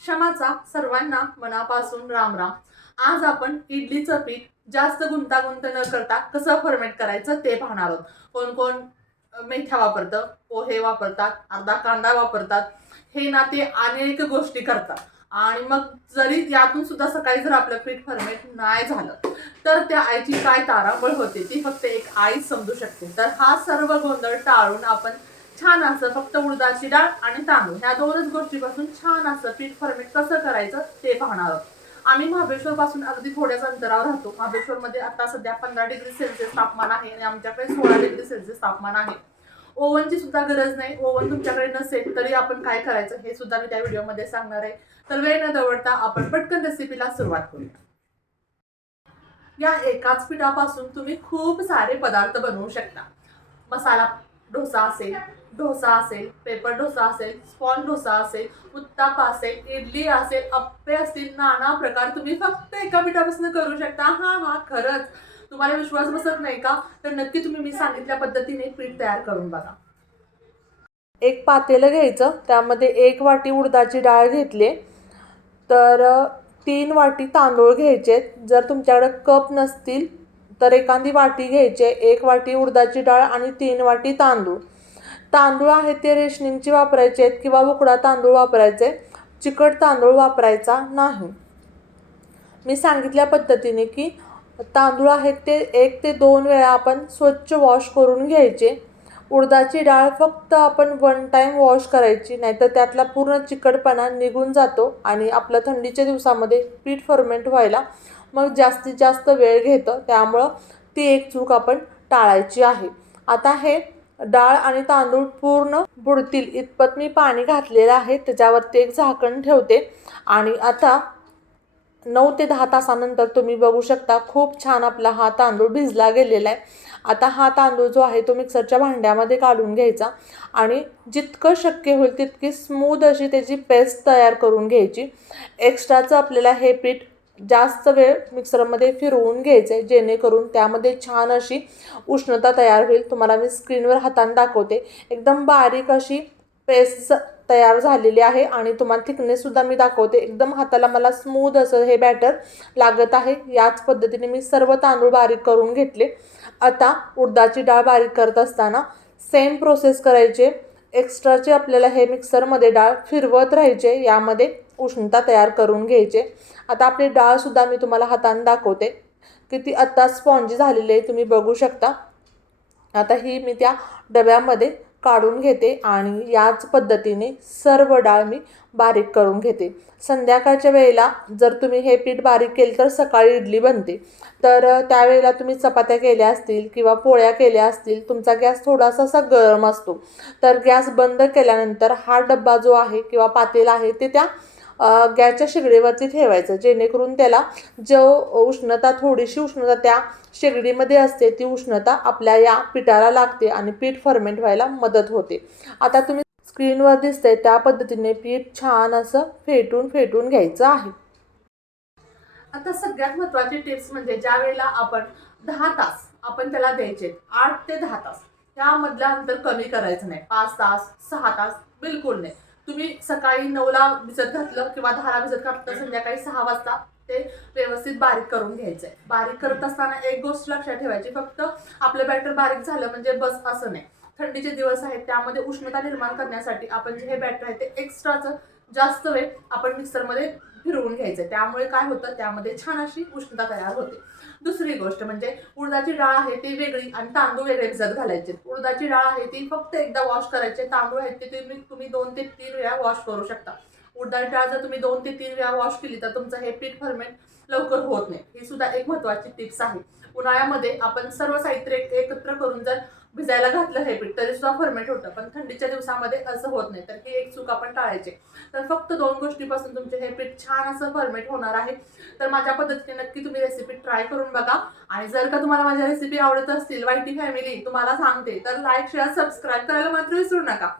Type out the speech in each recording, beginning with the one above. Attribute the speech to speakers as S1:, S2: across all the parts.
S1: क्षमाचा सर्वांना मनापासून राम राम. आज आपण इडलीचं पीठ जास्त गुंतागुंत न करता कसं फर्मेंट करायचं ते पाहणार आहोत. कोण कोण मेथ्या वापरतं पोहे वापरतात अर्धा कांदा वापरतात हे ना ते अनेक गोष्टी करतात. आणि मग जरी यातून सुद्धा सकाळी जर आपलं पीठ फर्मेंट नाही झालं तर त्या आईची काय तारांबळ होते ती फक्त एक आई समजू शकते. तर हा सर्व गोंधळ टाळून आपण छान असं फक्त उडदाची डाळ आणि तांदूळ. ह्या दोनच गोष्टीपासून छान असं पीठ फर्मेट कसं करायचं ते पाहणार आहोत. आम्ही महाबळेश्वर पासून अगदी थोड्याच अंतरावर राहतो. महाबळेश्वरमध्ये आता सध्या पंधरा डिग्री सेल्सिअस तापमान आहे आणि आमच्याकडे सोळा डिग्री सेल्सिअस तापमान आहे. ओव्हनची सुद्धा गरज नाही. ओव्हन तुमच्याकडे नसेल तरी आपण काय करायचं हे सुद्धा मी त्या व्हिडिओमध्ये सांगणार आहे. तर वेळ न दवडता आपण पटकन रेसिपीला सुरुवात करूया. या एकाच पिठापासून तुम्ही खूप सारे पदार्थ बनवू शकता. मसाला डोसा असेल डोसा असेल पेपर डोसा असेल स्पॉन डोसा असेल उत्तापा असेल इडली असेल अप्पे असतील नाना प्रकार तुम्ही फक्त एका पिठापासून करू शकता. हा हा खरंच. तुम्हाला विश्वास बसत नाही का? तर नक्की तुम्ही मी सांगितल्या पद्धतीने पीठ तयार करून बघा.
S2: एक पातेलं घ्यायचं त्यामध्ये एक वाटी उडदाची डाळ घेतली तर तीन वाटी तांदूळ घ्यायचे जर तुमच्याकडे कप नसतील तर एखादी वाटी घ्यायचे एक वाटी उडदाची डाळ आणि तीन वाटी तांदूळ. तांदूळ आहेत ते रेशनिंगचे वापरायचे आहेत किंवा उकडा तांदूळ वापरायचे चिकट तांदूळ वापरायचा नाही. मी सांगितल्या पद्धतीने की तांदूळ आहेत ते एक ते दोन वेळा आपण स्वच्छ वॉश करून घ्यायचे. उडदाची डाळ फक्त आपण वन टाईम वॉश करायची नाहीतर त्यातला पूर्ण चिकटपणा निघून जातो आणि आपलं थंडीच्या दिवसामध्ये पीठ फर्मेंट व्हायला मग जास्तीत जास्त वेळ घेतं. त्यामुळं ती एक चूक आपण टाळायची आहे. आता हे डाळ आणि तांदूळ पूर्ण बुडतील. इतपत मी पाणी घातलेलं आहे. त्याच्यावरती एक झाकण ठेवते. आणि आता नऊ ते दहा तासानंतर तुम्ही बघू शकता खूप छान आपला हा तांदूळ भिजला गेलेला आहे. आता हा तांदूळ जो आहे तो मिक्सरच्या भांड्यामध्ये काढून घ्यायचा आणि जितकं शक्य होईल तितकी स्मूद अशी त्याची पेस्ट तयार करून घ्यायची. एक्स्ट्राचं आपल्याला हे पीठ जास्त वेळ मिक्सरमध्ये फिरवून घ्यायचं आहे जेणेकरून त्यामध्ये छान अशी उष्णता तयार होईल. तुम्हाला मी स्क्रीनवर हाताने दाखवते. एकदम बारीक अशी पेस्ट तयार झालेली आहे आणि तुम्हाला थिकनेससुद्धा मी दाखवते. एकदम हाताला मला स्मूद असं हे बॅटर लागत आहे. याच पद्धतीने मी सर्व तांदूळ बारीक करून घेतले. आता उडदाची डाळ बारीक करत असताना सेम प्रोसेस करायचे. एक्स्ट्राचे आपल्याला हे मिक्सरमध्ये डाळ फिरवत राहायचे. यामध्ये उष्णता तयार करून घ्यायचे. आता आपली डाळसुद्धा मी तुम्हाला हाताने दाखवते. किती आत्ता स्पॉन्जी झालेली आहे तुम्ही बघू शकता. आता ही मी त्या डब्यामध्ये काढून घेते आणि याच पद्धतीने सर्व डाळ मी बारीक करून घेते. संध्याकाळच्या वेळेला जर तुम्ही हे पीठ बारीक केलं तर सकाळी इडली बनते. तर त्यावेळेला तुम्ही चपात्या केल्या असतील किंवा पोळ्या केल्या असतील तुमचा गॅस थोडासा असा गरम असतो. तर गॅस बंद केल्यानंतर हा डब्बा जो आहे किंवा पातेला आहे ते त्या गॅसच्या शेगडीवरती ठेवायचं जेणेकरून त्याला जो उष्णता थोडीशी उष्णता त्या शेगडीमध्ये असते ती उष्णता आपल्या या पिठाला लागते आणि पीठ फर्मेंट व्हायला मदत होते. आता तुम्ही स्क्रीनवर दिसतंय त्या पद्धतीने पीठ छान असं फेटून फेटून घ्यायचं आहे.
S1: आता सगळ्यात महत्त्वाची टिप्स म्हणजे ज्या वेळेला आपण दहा तास आपण त्याला द्यायचे आठ ते दहा तास त्यामधल्या अंतर कमी करायचं नाही. पाच तास सहा तास बिलकुल नाही. तुम्ही सकाळी नऊला भिजत घातलं किंवा दहाला भिजत घातलं संध्याकाळी सहा वाजता ते व्यवस्थित बारीक करून घ्यायचंय. बारीक करत असताना एक गोष्ट लक्षात ठेवायची फक्त आपलं बॅटर बारीक झालं म्हणजे बस असं नाही. थंडीचे दिवस आहेत त्यामध्ये उष्णता निर्माण करण्यासाठी आपण जे हे बॅटर आहे ते एक्स्ट्राचं जास्त वेळ आपण मिक्सरमध्ये फिरवून घ्यायचं. त्यामुळे काय होतं? त्यामध्ये छान अशी उष्णता तयार होते. दुसरी गोष्ट म्हणजे उडदाची डाळ आहे ती वेगळी आणि तांदूळ वेगळे भिजत घालायचे. उडदाची डाळ आहे ती फक्त एकदा वॉश करायचे. तांदूळ आहेत ते तुम्ही तुम्ही दोन ते तीन वेळा वॉश करू शकता. उडदाची डाळ जर तुम्ही दोन ते तीन वेळा वॉश केली तर तुमचं हे पीठ फर्मेंट लवकर होत नाही. ही सुद्धा एक महत्वाची टिप्स आहे. उन्हाळ्यामध्ये आपण सर्व साहित्य एक- एकत्र करून जर भिजायला घातलं हे पीठ तरी सुद्धा फर्मेंट होतं. पण थंडीच्या दिवसामध्ये असं होत नाही. तर ही एक चूक आपण टाळायची तर फक्त दोन गोष्टीपासून तुमचे हे पीठ छान असं फर्मेट होणार आहे. तर माझ्या पद्धतीने नक्की तुम्ही रेसिपी ट्राय करून बघा. आणि जर का तुम्हाला माझ्या रेसिपी आवडत असतील वाईटी फॅमिली तुम्हाला सांगते. तर लाईक शेअर सबस्क्राईब करायला मात्र विसरू नका.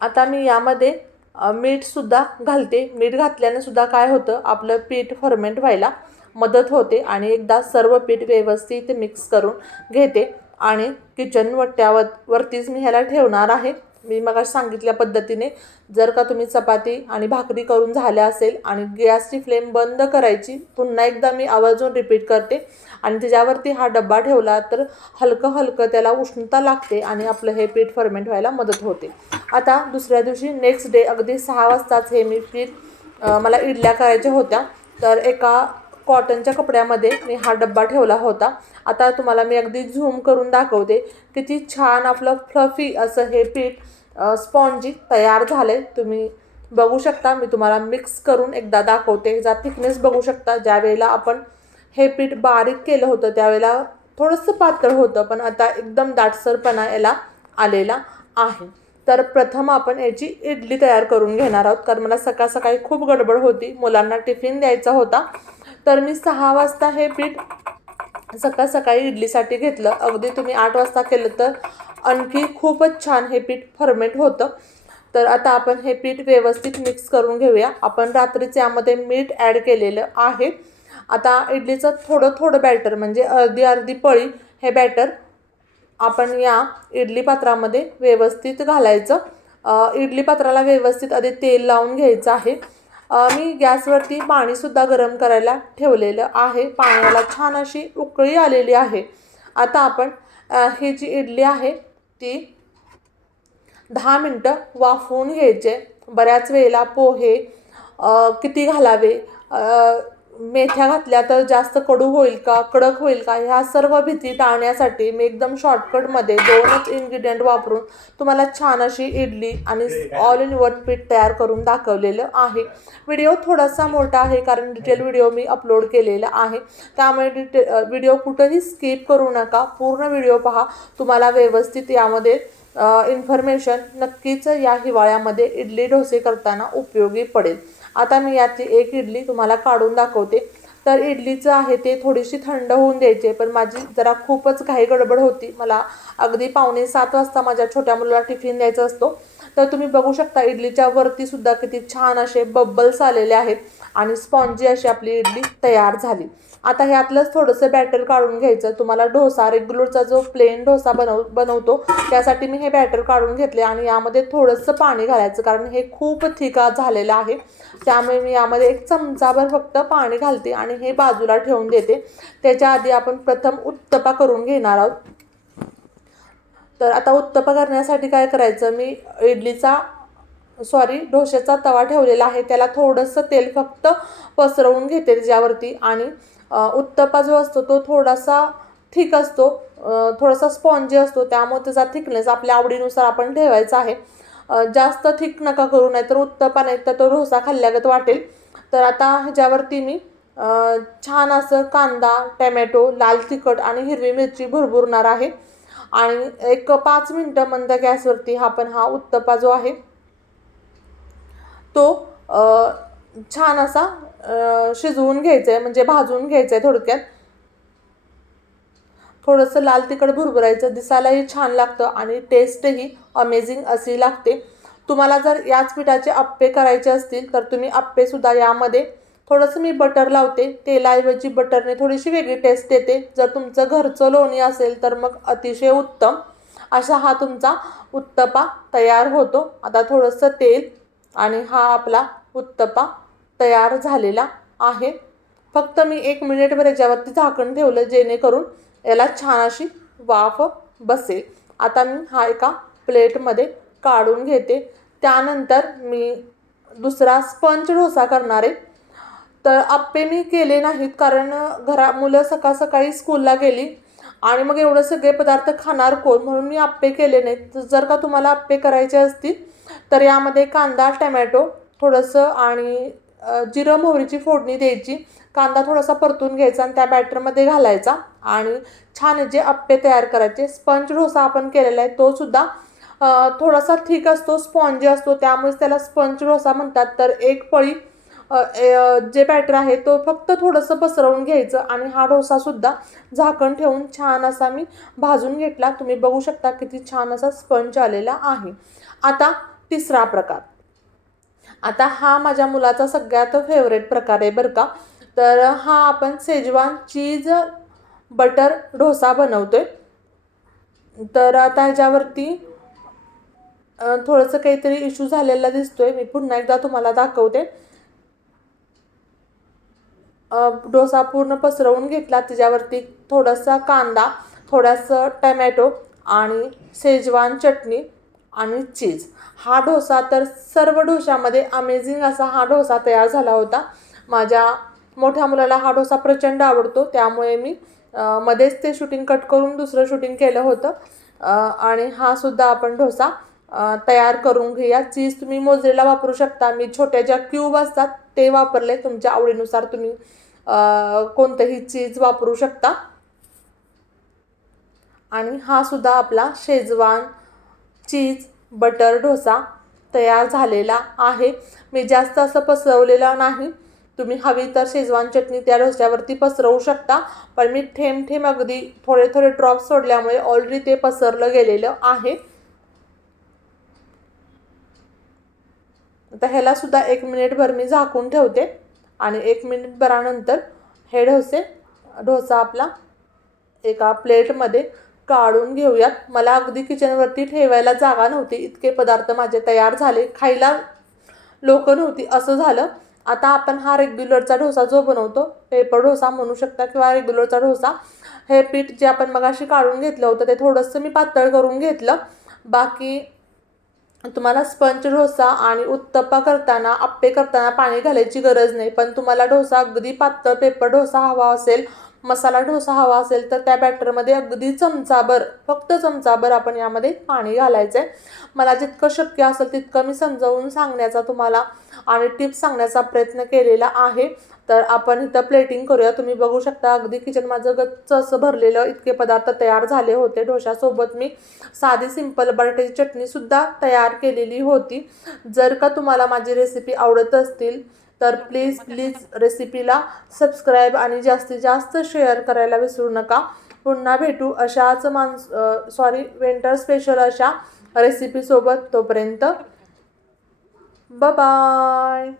S2: आता मी यामध्ये मीठसुद्धा घालते. मीठ घातल्याने सुद्धा काय होतं आपलं पीठ फर्मेंट व्हायला मदत होते आणि एकदा सर्व पीठ व्यवस्थित मिक्स करून घेते. आणि किचन वट्ट्यावर वरतीच मी ह्याला ठेवणार आहे. मी मग सांगितल्या पद्धतीने जर का तुम्ही चपाती आणि भाकरी करून झाल्या असेल आणि गॅसची फ्लेम बंद करायची पुन्हा एकदा मी आवर्जून रिपीट करते आणि त्याच्यावरती हा डब्बा ठेवला तर हलकं हलकं त्याला उष्णता लागते आणि आपलं हे पीठ फर्मेंट व्हायला मदत होते. आता दुसऱ्या दिवशी नेक्स्ट डे अगदी सहा वाजताच हे मी पीठ मला इडल्या करायच्या होत्या. तर एका कॉटनच्या कपड्यामध्ये मी हा डब्बा ठेवला होता. आता तुम्हाला मी अगदी झूम करून दाखवते किती छान आपलं फ्लफी असं हे पीठ स्पॉन्जी तयार झालं आहे तुम्ही बघू शकता मी तुम्हाला मिक्स करून एकदा दाखवते. जा थिकनेस बघू शकता ज्यावेळेला आपण हे पीठ बारीक केलं होतं त्यावेळेला थोडंसं पातळ होतं पण आता एकदम दाटसरपणा याला आलेला आहे. तर प्रथम आपण याची इडली तयार करून घेणार आहोत कारण मला सकाळ सकाळी खूप गडबड होती. मुलांना टिफिन द्यायचा होता. तर मी सहा वाजता हे पीठ सकाळ सकाळी इडलीसाठी घेतलं. अगदी तुम्ही आठ वाजता केलं तर आणखी खूपच छान हे पीठ फर्मेंट होतं. तर आता आपण हे पीठ व्यवस्थित मिक्स करून घेऊया. आपण रात्रीच यामध्ये मीठ ॲड केलेलं आहे. आता इडलीचं थोडं थोडं बॅटर म्हणजे अर्धी अर्धी पळी हे बॅटर आपण या इडली पात्रामध्ये व्यवस्थित घालायचं. इडली पात्राला व्यवस्थित आधी तेल लावून घ्यायचं आहे. मी गॅसवरती पाणीसुद्धा गरम करायला ठेवलेलं आहे. पाण्याला छान अशी उकळी आलेली आहे. आता आपण ही जी इडली आहे ती दहा मिनटं वाफवून घ्यायचे. बऱ्याच वेळेला पोहे किती घालावे मेथ्या घातल्या तर जास्त कडू होईल का कडक होईल का? ह्या सर्व भीती टाळण्यासाठी मी एकदम शॉर्टकटमध्ये दोनच इन्ग्रेडियंट वापरून तुम्हाला छान अशी इडली आणि ऑल इन वन पीठ तयार करून दाखवलेलं आहे. व्हिडिओ थोडासा मोठा आहे कारण डिटेल व्हिडिओ मी अपलोड केलेला आहे. त्यामुळे डिटे व्हिडिओ कुठंही स्किप करू नका. पूर्ण व्हिडिओ पहा. तुम्हाला व्यवस्थित यामध्ये इन्फॉर्मेशन नक्कीच या हिवाळ्यामध्ये इडली डोसे करताना उपयोगी पडेल. आता मी याची एक इडली तुम्हाला काढून दाखवते. तर इडलीचं आहे ते थोडीशी थंड होऊन द्यायचे पण माझी जरा खूपच घाई गडबड होती. मला अगदी पावणे सात वाजता माझ्या छोट्या मुलाला टिफिन द्यायचा असतो. तर तुम्ही बघू शकता इडलीच्या वरतीसुद्धा किती छान असे बब्बल्स आलेले आहेत. आणि स्पॉन्जी अशी आपली इडली तयार झाली. आता ह्यातलंच थोडंसं बॅटर काढून घ्यायचं. तुम्हाला डोसा रेग्युलरचा जो प्लेन डोसा बनव बनवतो त्यासाठी मी हे बॅटर काढून घेतले आणि यामध्ये थोडंसं पाणी घालायचं कारण हे खूप थिका झालेलं आहे. त्यामुळे मी यामध्ये एक चमचाभर फक्त पाणी घालते आणि हे बाजूला ठेवून देते. त्याच्या आधी आपण प्रथम उत्तपा करून घेणार आहोत. तर आता उत्तपा करण्यासाठी काय करायचं? मी इडलीचा सॉरी ढोशाचा तवा ठेवलेला आहे. त्याला थोडंसं तेल फक्त पसरवून घेते त्याच्यावरती आणि उत्तपा जो असतो तो थोडासा थिक असतो. थोडासा स्पॉन्जी असतो. त्यामुळे त्याचा थिकनेस आपल्या आवडीनुसार आपण ठेवायचा आहे. जास्त थिक नका करू नाही तर उत्तपा नाही तर तो डोसा खाल्ल्यागत वाटेल. तर आता ह्याच्यावरती मी छान असं कांदा टॅमॅटो लाल तिखट आणि हिरवी मिरची भरभुरणार आहे. आणि एक पाच मिनटं मंद गॅसवरती हा पण हा उत्तपा जो आहे तो छान असा शिजवून घ्यायचा आहे म्हणजे भाजून घ्यायचा आहे थोडक्यात. थोडंसं लाल तिखट भुरभुरायचं दिसायलाही छान लागतं आणि टेस्टही अमेझिंग अशी लागते. तुम्हाला जर याच पिठाचे अप्पे करायचे असतील तर तुम्ही अप्पेसुद्धा यामध्ये थोडंसं मी बटर लावते. तेलाऐवजी बटरने थोडीशी वेगळी टेस्ट येते. जर तुमचं घरचं लोणी असेल तर मग अतिशय उत्तम. असा हा तुमचा उत्तपा तयार होतो. आता थोडंसं तेल आणि हा आपला उत्तपा तयार झालेला आहे. फक्त मी एक मिनिटभर याच्यावरती झाकण ठेवलं जेणेकरून याला छान अशी वाफ बसेल. आता मी हा एका प्लेटमध्ये काढून घेते. त्यानंतर मी दुसरा स्पंज डोसा करणार आहे. तर आप्पे मी केले नाहीत कारण घरा मुलं सकाळ सकाळी स्कूलला गेली आणि मग एवढं सगळे पदार्थ खाणार कोण? म्हणून मी आप्पे केले नाहीत. जर का तुम्हाला आप्पे करायचे असतील तर यामध्ये कांदा टमॅटो थोडंसं आणि जिरं मोहरीची फोडणी द्यायची. कांदा थोडासा परतून घ्यायचा आणि त्या बॅटरमध्ये घालायचा आणि छान जे अप्पे तयार करायचे स्पंज डोसा आपण केलेला आहे तो सुद्धा थोडासा थिक असतो स्पॉन्जी असतो त्यामुळेच त्याला स्पंज डोसा म्हणतात. तर एक पळी जे बॅटर आहे तो फक्त थोडंसं पसरवून घ्यायचं आणि हा डोसासुद्धा झाकण ठेवून छान असा मी भाजून घेतला. तुम्ही बघू शकता किती छान असा स्पंज आलेला आहे. आता तिसरा प्रकार. आता हा माझ्या मुलाचा सगळ्यात फेवरेट प्रकार आहे बरं का. तर हा आपण सेजवान चीज बटर डोसा बनवतो आहे तर आता ह्याच्यावरती थोडंसं काहीतरी इश्यू झालेला दिसतो आहे मी पुन्हा एकदा तुम्हाला दाखवते. डोसा पूर्ण पसरवून घेतला. त्याच्यावरती थोडासा कांदा थोडासा टमॅटो आणि सेजवान चटणी आणि चीज. हा डोसा तर सर्व डोशामध्ये अमेझिंग असा हा डोसा तयार झाला होता. माझ्या मोठ्या मुलाला हा डोसा प्रचंड आवडतो त्यामुळे मी मध्येच ते शूटिंग कट करून दुसरं शूटिंग केलं होतं. आणि हा सुद्धा आपण डोसा तयार करून घेऊया. चीज तुम्ही मोजरेला वापरू शकता. मी छोट्या ज्या क्यूब असतात ते वापरले. तुमच्या आवडीनुसार तुम्ही कोणतंही चीज वापरू शकता. आणि हा सुद्धा आपला शेजवान चीज बटर डोसा तयार झालेला आहे. मी जास्त असं पसरवलेलं नाही. तुम्ही हवी तर शेजवान चटणी त्या डोस्यावरती पसरवू शकता. पण मी थेंब थेंब अगदी थोडे थोडे ड्रॉप सोडल्यामुळे ऑलरेडी ते पसरलं गेलेलं आहे. आता ह्यालासुद्धा एक मिनिटभर मी झाकून ठेवते आणि एक मिनिटभरानंतर हे डोसे डोसा आपला एका प्लेटमध्ये काढून घेऊयात. मला अगदी किचनवरती ठेवायला जागा नव्हती. इतके पदार्थ माझे तयार झाले. खायला लोक नव्हती. असं झालं. आता आपण हा रेग्युलरचा डोसा जो बनवतो पेपर डोसा म्हणू शकता किंवा रेग्युलरचा डोसा हे पीठ जे आपण मगाशी काढून घेतलं होतं ते थोडंसं मी पातळ करून घेतलं. बाकी तुम्हाला स्पंज डोसा आणि उत्तप्पा करताना आप्पे करताना पाणी घालायची गरज नाही. पण तुम्हाला डोसा अगदी पातळ पेपर डोसा हवा असेल मसाला डोसा हवा असेल तर त्या बॅटरमध्ये अगदी चमचाभर फक्त चमचाभर आपण यामध्ये पाणी घालायचं आहे मला जितकं शक्य असेल तितकं मी समजावून सांगण्याचा तुम्हाला आणि टिप्स सांगण्याचा प्रयत्न केलेला आहे. तर आपण इथं प्लेटिंग करूया. तुम्ही बघू शकता अगदी किचन माझं गच्च असं भरलेलं इतके पदार्थ तयार झाले होते डोशासोबत मी. साधी सिंपल बटाट्याची चटणीसुद्धा तयार केलेली होती. जर का तुम्हाला माझी रेसिपी आवडत असतील तर प्लीज प्लीज रेसिपीला सबस्क्राईब आणि जास्तीत जास्त शेअर करायला विसरू नका. पुन्हा भेटू अशाच माणस सॉरी विंटर स्पेशल अशा रेसिपीसोबत तोपर्यंत. बाय